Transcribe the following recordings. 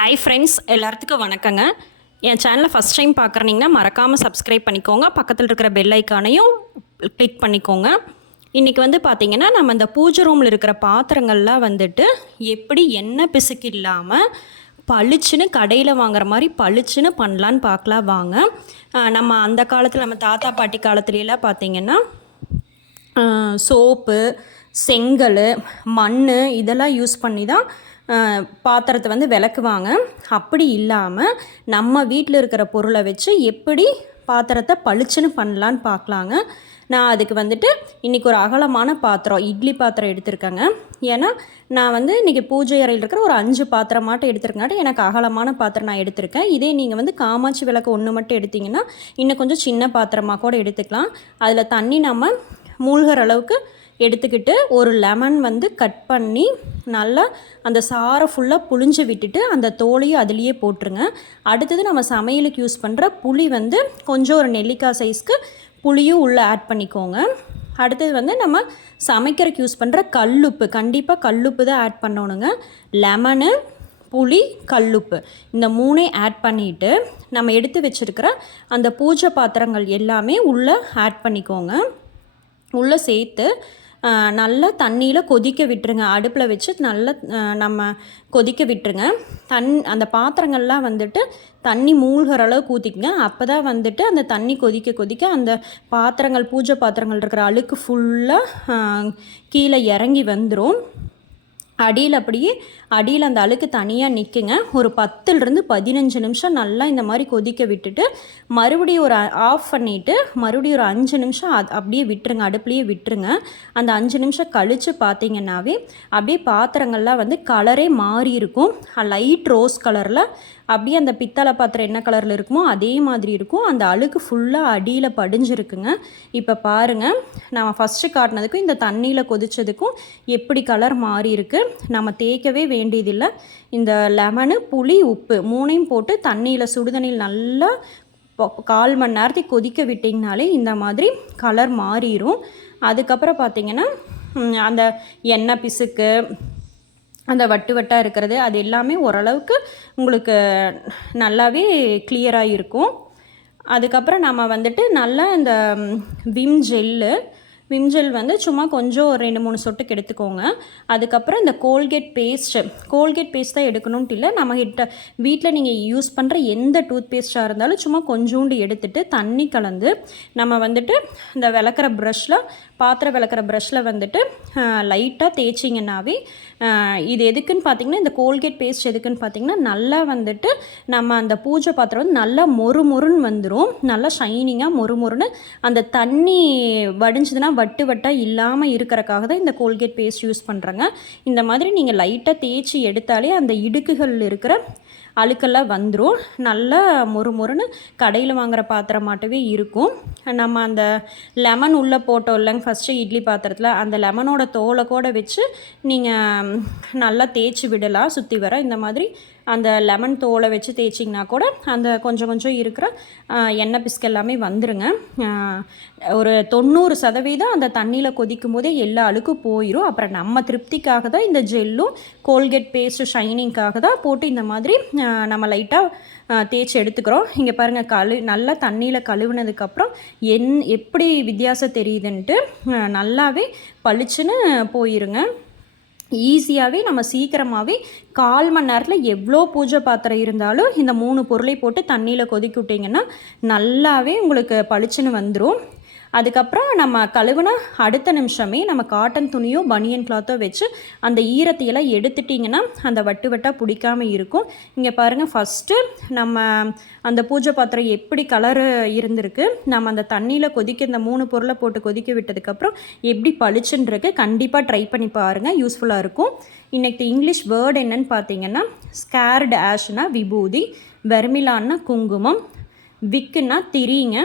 Hi friends எல்லாத்துக்கும் வணக்கங்க. என் சேனலை ஃபஸ்ட் டைம் பார்க்குறீங்கன்னா மறக்காமல் சப்ஸ்கிரைப் பண்ணிக்கோங்க. பக்கத்தில் இருக்கிற பெல் ஐக்கானையும் கிளிக் பண்ணிக்கோங்க. இன்றைக்கி வந்து பார்த்திங்கன்னா நம்ம இந்த பூஜை ரூமில் இருக்கிற பாத்திரங்கள்லாம் வந்துட்டு எப்படி எண்ணெய் பிசுக்கு இல்லாமல் பளிச்சுன்னு கடையில் வாங்குற மாதிரி பளிச்சுன்னு பண்ணலான்னு பார்க்கலாம் வாங்க. நம்ம அந்த காலத்தில் நம்ம தாத்தா பாட்டி காலத்துலலாம் பார்த்திங்கன்னா சோப்பு செங்கல் மண் இதெல்லாம் யூஸ் பண்ணி தான் பாத்திரத்தை வந்து விளக்குவாங்க. அப்படி இல்லாமல் நம்ம வீட்டில் இருக்கிற பொருளை வச்சு எப்படி பாத்திரத்தை பளிச்சுன்னு பண்ணலான்னு பார்க்கலாங்க நான் அதுக்கு வந்துட்டு இன்றைக்கி ஒரு அகலமான பாத்திரம் இட்லி பாத்திரம் எடுத்திருக்கேங்க. ஏன்னா நான் வந்து இன்றைக்கி பூஜை அறையில் இருக்கிற ஒரு அஞ்சு பாத்திரம் மட்டும் எடுத்திருக்கங்காட்டி எனக்கு அகலமான பாத்திரம் நான் எடுத்திருக்கேன். இதே நீங்கள் வந்து காமாட்சி விளக்கு ஒன்று மட்டும் எடுத்திங்கன்னா இன்னும் கொஞ்சம் சின்ன பாத்திரமாக கூட எடுத்துக்கலாம். அதில் தண்ணி நம்ம மூழ்கிற அளவுக்கு எடுத்துக்கிட்டு ஒரு லெமன் வந்து கட் பண்ணி நல்லா அந்த சாரை ஃபுல்லாக புழிஞ்சு விட்டுட்டு அந்த தோலையும் அதுலேயே போட்டுருங்க. அடுத்தது நம்ம சமையலுக்கு யூஸ் பண்ணுற புளி வந்து கொஞ்சம் ஒரு நெல்லிக்காய் சைஸ்க்கு புளியும் உள்ளே ஆட் பண்ணிக்கோங்க. அடுத்தது வந்து நம்ம சமைக்கிறதுக்கு யூஸ் பண்ணுற கல்லுப்பு கண்டிப்பாக கல்லுப்பு தான் ஆட் பண்ணணுங்க. லெமனு புளி கல்லுப்பு இந்த மூணே ஆட் பண்ணிவிட்டு நம்ம எடுத்து வச்சுருக்கிற அந்த பூஜை பாத்திரங்கள் எல்லாமே உள்ளே ஆட் பண்ணிக்கோங்க. உள்ளே சேர்த்து நல்லா தண்ணியில் கொதிக்க விட்டுருங்க. அடுப்பில் வச்சு நல்லா நம்ம கொதிக்க விட்டுருங்க. தன் அந்த பாத்திரங்கள்லாம் வந்துட்டு தண்ணி மூழ்கிற அளவுக்கு ஊற்றிக்குங்க அப்போ தான் வந்துட்டு அந்த தண்ணி கொதிக்க கொதிக்க அந்த பாத்திரங்கள் பூஜை பாத்திரங்கள் இருக்கிற அழுக்கு ஃபுல்லாக கீழே இறங்கி வந்துடும் அடியில் அப்படியே அடியில் அந்த அழுக்கு தனியாக நிற்குங்க ஒரு பத்துலேருந்து பதினஞ்சு நிமிஷம் நல்லா இந்த மாதிரி கொதிக்க விட்டுட்டு மறுபடியும் ஒரு ஆஃப் பண்ணிவிட்டு மறுபடியும் ஒரு அஞ்சு நிமிஷம் அது அப்படியே விட்டுருங்க. அடுப்புலேயே விட்டுருங்க. அந்த அஞ்சு நிமிஷம் கழித்து பார்த்தீங்கன்னாவே அப்படியே பாத்திரங்கள்லாம் வந்து கலரே மாறி இருக்கும். லைட் ரோஸ் கலரில் அப்படியே அந்த பித்தளை பாத்திரம் என்ன கலரில் இருக்குமோ அதே மாதிரி இருக்கும். அந்த அழுக்கு ஃபுல்லாக அடியில் படிஞ்சிருக்குங்க. இப்போ பாருங்கள் நம்ம ஃபஸ்ட்டு காட்டினதுக்கும் இந்த தண்ணியில் கொதித்ததுக்கும் எப்படி கலர் மாறி இருக்குது நம்ம தேய்க்கவே வேண்டியதில்லை. இந்த லெமனு புளி உப்பு மூணையும் போட்டு தண்ணியில் சுடுதண்ணியில் நல்லா கால் மணி நேரத்துக்கு கொதிக்க விட்டிங்கனாலே இந்த மாதிரி கலர் மாறிடும் அதுக்கப்புறம் பார்த்தீங்கன்னா அந்த எண்ணெய் பிசுக்கு அந்த வட்டு வட்டாக இருக்கிறது அது எல்லாமே ஓரளவுக்கு உங்களுக்கு நல்லாவே கிளியராக இருக்கும். அதுக்கப்புறம் நம்ம வந்துட்டு நல்லா இந்த விம் ஜெல்லு விம் ஜெல் வந்து சும்மா கொஞ்சம் ஒரு ரெண்டு மூணு சொட்டுக்கு எடுத்துக்கோங்க அதுக்கப்புறம் இந்த கோல்கேட் பேஸ்ட்டு கோல்கேட் பேஸ்ட் தான் எடுக்கணுன்ட்டு இல்லை. நம்ம கிட்ட வீட்டில் நீங்கள் யூஸ் பண்ணுற எந்த டூத் பேஸ்ட்டாக இருந்தாலும் சும்மா கொஞ்சோண்டு எடுத்துட்டு தண்ணி கலந்து நம்ம வந்துட்டு இந்த விளக்குற ப்ரஷ்ஷில் பாத்திரம் விளக்குற ப்ரஷ்ஷில் வந்துட்டு லைட்டாக தேய்ச்சிங்கன்னாவே இது எதுக்குன்னு பார்த்தீங்கன்னா இந்த கோல்கேட் பேஸ்ட் எதுக்குன்னு பார்த்தீங்கன்னா நல்லா வந்துட்டு நம்ம அந்த பூஜை பாத்திரம் வந்து நல்லா மொறு மொறுன்னு வந்துடும் நல்லா ஷைனிங்காக மொறு மொறுன்னு அந்த தண்ணி வடிஞ்சதுன்னா வட்டு வட்டாக இல்லாமல் இருக்கிறக்காக தான் இந்த கோல்கேட் பேஸ்ட் யூஸ் பண்ணுறேங்க இந்த மாதிரி நீங்கள் லைட்டாக தேய்ச்சி எடுத்தாலே அந்த இடுக்குகளில் இருக்கிற அழுக்கெல்லாம் வந்துடும் நல்லா மொறு மொறுன்னு கடையில் வாங்குகிற பாத்திரம் மாட்டவே இருக்கும். நம்ம அந்த லெமன் உள்ளே போட்டோம் இல்லைங்க ஃபஸ்ட்டு இட்லி பாத்திரத்தில். அந்த லெமனோட தோலை கூட வச்சு நீங்கள் நல்லா தேய்ச்சி விடலாம். சுற்றி வர இந்த மாதிரி அந்த லெமன் தோலை வச்சு தேய்ச்சிங்கன்னா கூட அந்த கொஞ்சம் கொஞ்சம் இருக்கிற எண்ணெய் பிஸ்கு எல்லாமே வந்துருங்க. ஒரு தொண்ணூறு சதவீதம் அந்த தண்ணியில் கொதிக்கும் போதே எல்லா அழுக்கும் போயிடும் அப்புறம் நம்ம திருப்திக்காக தான் இந்த ஜெல்லும் கோல்கேட் பேஸ்ட்டு ஷைனிங்காக தான் போட்டு இந்த மாதிரி நம்ம லைட்டாக தேய்ச்சி எடுத்துக்கிறோம். இங்கே பாருங்கள் கழு நல்லா தண்ணியில் கழுவுனதுக்கப்புறம் என் எப்படி வித்தியாசம் தெரியுதுன்ட்டு நல்லாவே பளிச்சுன்னு போயிருங்க. ஈஸியாகவே நம்ம சீக்கிரமாகவே கால் மணி நேரத்தில் எவ்வளோ பூஜை பாத்திரம் இருந்தாலும் இந்த மூணு பொருளை போட்டு தண்ணியில் கொதிக்க விட்டிங்கன்னா நல்லாவே உங்களுக்கு பளிச்சுன்னு வந்துடும் அதுக்கப்புறம் நம்ம கழுவுன அடுத்த நிமிஷமே நம்ம காட்டன் துணியோ பனியன் கிளாத்தோ வச்சு அந்த ஈரத்தையெல்லாம் எடுத்துட்டிங்கன்னா அந்த வட்டு வட்டாக பிடிக்காம இருக்கும். இங்கே பாருங்கள் ஃபஸ்ட்டு நம்ம அந்த பூஜை பாத்திரம் எப்படி கலரு இருந்திருக்கு நம்ம அந்த தண்ணியில் கொதிக்க இந்த மூணு பொருளை போட்டு கொதிக்க விட்டதுக்கப்புறம் எப்படி பளிச்சுன்னு கண்டிப்பாக ட்ரை பண்ணி பாருங்கள் யூஸ்ஃபுல்லாக இருக்கும். இன்றைக்கு இங்கிலீஷ் வேர்டு என்னன்னு பார்த்தீங்கன்னா ஸ்கேர்டு ஆஷ்னா விபூதி வெர்மிலான்னா குங்குமம் விக்குன்னா திரிங்க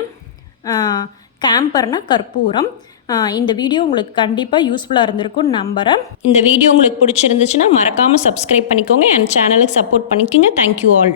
கேம்பர்னா கற்பூரம். இந்த வீடியோ உங்களுக்கு கண்டிப்பாக யூஸ்ஃபுல்லாக இருந்திருக்கும் நம்புகிறேன் இந்த வீடியோ உங்களுக்கு பிடிச்சிருந்துச்சுன்னா மறக்காமல் சப்ஸ்கிரைப் பண்ணிக்கோங்க. என் சேனலுக்கு சப்போர்ட் பண்ணிக்கோங்க. Thank you all